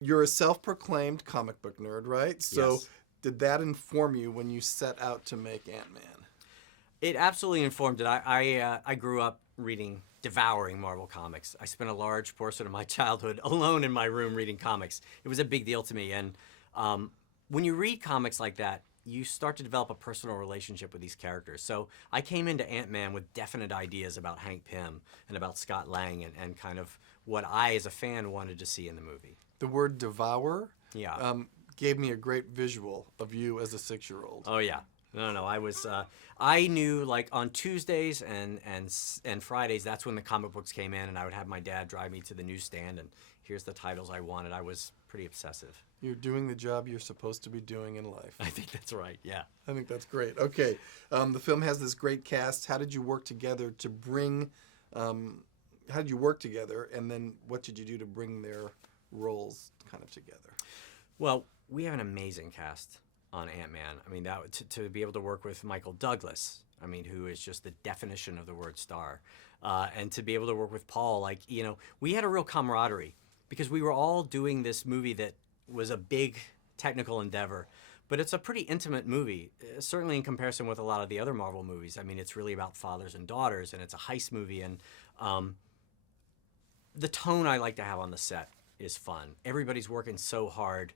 You're a self-proclaimed comic book nerd, right? So Yes. did that inform you when you set out to make Ant-Man? It absolutely informed it. I grew up devouring Marvel comics. I spent a large portion of my childhood alone in my room reading comics. It was a big deal to me. And when you read comics like that, you start to develop a personal relationship with these characters. So I came into Ant-Man with definite ideas about Hank Pym and about Scott Lang and kind of what I, as a fan, wanted to see in the movie. The word devour Yeah. gave me a great visual of you as a 6-year-old. Oh yeah. No. I was. I knew like on Tuesdays and Fridays. That's when the comic books came in, and I would have my dad drive me to the newsstand, and here's the titles I wanted. I was pretty obsessive. You're doing the job you're supposed to be doing in life. I think that's right. Yeah. I think that's great. Okay, the film has this great cast. How did you work together to bring? How did you work together, and then what did you do to bring their roles kind of together? Well, we have an amazing cast on Ant-Man. I mean, that to be able to work with Michael Douglas, I mean, who is just the definition of the word star, and to be able to work with Paul, like, you know, we had a real camaraderie because we were all doing this movie that was a big technical endeavor, but it's a pretty intimate movie, certainly in comparison with a lot of the other Marvel movies. I mean, it's really about fathers and daughters, and it's a heist movie, and the tone I like to have on the set is fun. Everybody's working so hard.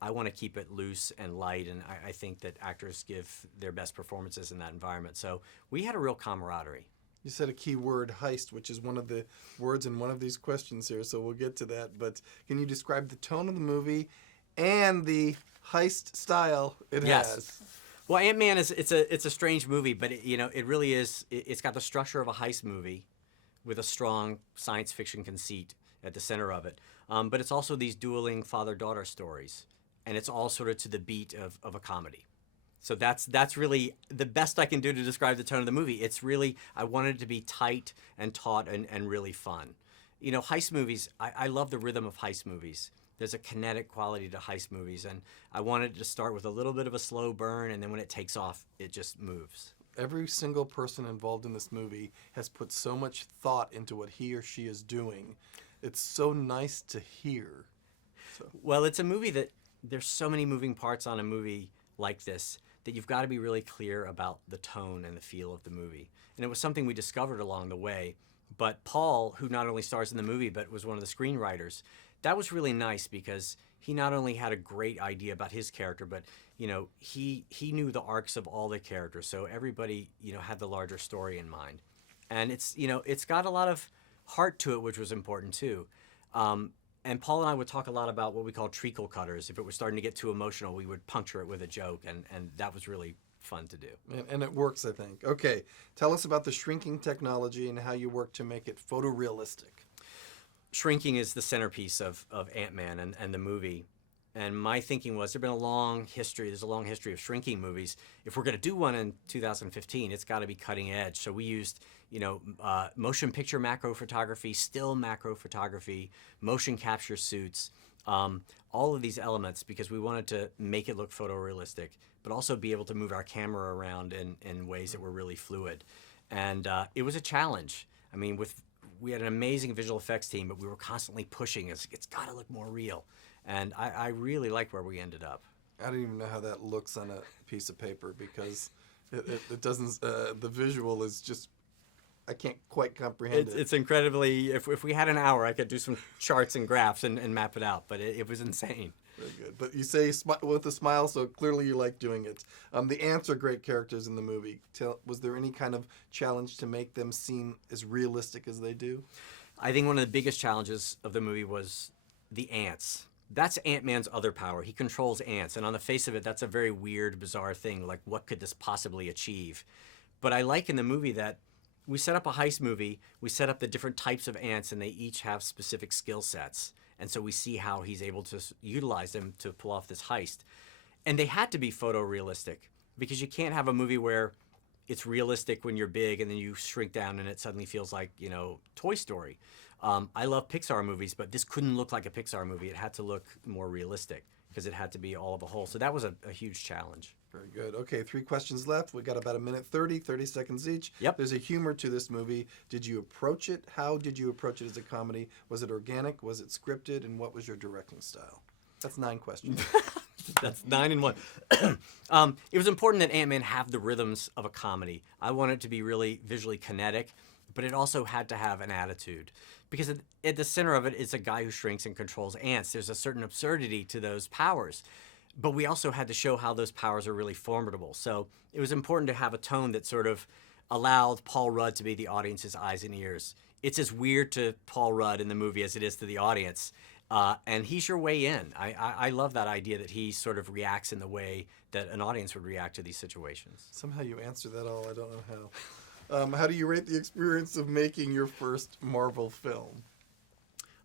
I want to keep it loose and light, and I think that actors give their best performances in that environment. So we had a real camaraderie. You said a key word, heist, which is one of the words in one of these questions here, so we'll get to that. But can you describe the tone of the movie and the heist style it has? Well, Ant-Man it's a strange movie, but it really is. It's got the structure of a heist movie with a strong science fiction conceit at the center of it. But it's also these dueling father-daughter stories. And it's all sort of to the beat of a comedy. So that's really the best I can do to describe the tone of the movie. It's really, I wanted it to be tight and taut and really fun. You know, heist movies, I love the rhythm of heist movies. There's a kinetic quality to heist movies, and I wanted it to start with a little bit of a slow burn, and then when it takes off, it just moves. Every single person involved in this movie has put so much thought into what he or she is doing. It's so nice to hear. So. Well, it's a movie that there's so many moving parts on a movie like this that you've got to be really clear about the tone and the feel of the movie. And it was something we discovered along the way. But Paul, who not only stars in the movie but was one of the screenwriters, that was really nice because he not only had a great idea about his character, but he knew the arcs of all the characters. So everybody had the larger story in mind. And it's got a lot of heart to it, which was important too. And Paul and I would talk a lot about what we call treacle cutters. If it was starting to get too emotional, we would puncture it with a joke, and that was really fun to do. And it works, I think. Okay, tell us about the shrinking technology and how you work to make it photorealistic. Shrinking is the centerpiece of Ant-Man and the movie. And my thinking was there's a long history of shrinking movies. If we're going to do one in 2015, it's got to be cutting edge. So we used motion picture macro photography, still macro photography, motion capture suits, all of these elements because we wanted to make it look photorealistic, but also be able to move our camera around in ways that were really fluid. And it was a challenge. I mean, we had an amazing visual effects team, but we were constantly pushing. It's got to look more real. And I really like where we ended up. I don't even know how that looks on a piece of paper because it doesn't, the visual is just, I can't quite comprehend it. It's incredibly, if we had an hour, I could do some charts and graphs and map it out, but it was insane. Very good. But you say with a smile, so clearly you like doing it. The ants are great characters in the movie. Was there any kind of challenge to make them seem as realistic as they do? I think one of the biggest challenges of the movie was the ants. That's Ant-Man's other power. He controls ants, and on the face of it, that's a very weird, bizarre thing. Like, what could this possibly achieve? But I like in the movie that we set up a heist movie, we set up the different types of ants, and they each have specific skill sets. And so we see how he's able to utilize them to pull off this heist. And they had to be photorealistic, because you can't have a movie where it's realistic when you're big and then you shrink down and it suddenly feels like, Toy Story. I love Pixar movies, but this couldn't look like a Pixar movie. It had to look more realistic because it had to be all of a whole. So that was a huge challenge. Very good. Okay, 3 questions left. We got about a minute 30 seconds each. Yep. There's a humor to this movie. Did you approach it? How did you approach it as a comedy? Was it organic? Was it scripted? And what was your directing style? That's 9 questions. That's 9 in 1. It was important that Ant-Man have the rhythms of a comedy. I wanted it to be really visually kinetic, but it also had to have an attitude. Because at the center of it is a guy who shrinks and controls ants. There's a certain absurdity to those powers. But we also had to show how those powers are really formidable. So it was important to have a tone that sort of allowed Paul Rudd to be the audience's eyes and ears. It's as weird to Paul Rudd in the movie as it is to the audience. And he's your way in. I love that idea that he sort of reacts in the way that an audience would react to these situations. Somehow you answer that all. I don't know how. How do you rate the experience of making your first Marvel film?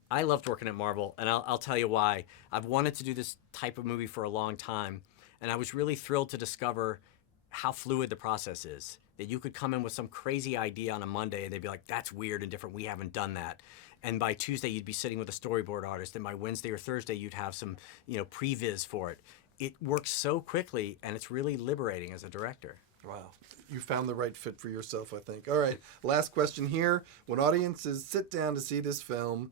I loved working at Marvel, and I'll tell you why. I've wanted to do this type of movie for a long time, and I was really thrilled to discover how fluid the process is. That you could come in with some crazy idea on a Monday, and they'd be like, that's weird and different. We haven't done that. And by Tuesday, you'd be sitting with a storyboard artist, and by Wednesday or Thursday, you'd have some, previs for it. It works so quickly, and it's really liberating as a director. Wow. You found the right fit for yourself, I think. All right, last question here. When audiences sit down to see this film,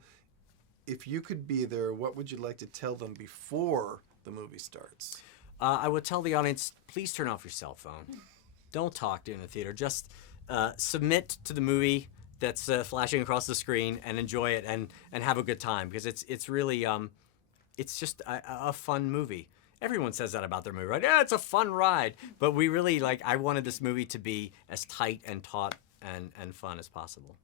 if you could be there, what would you like to tell them before the movie starts? I would tell the audience, please turn off your cell phone. Don't talk during the theater. Just submit to the movie that's flashing across the screen and enjoy it and have a good time, because it's really it's just a fun movie. Everyone says that about their movie, right? Yeah, it's a fun ride. But we really I wanted this movie to be as tight and taut and fun as possible.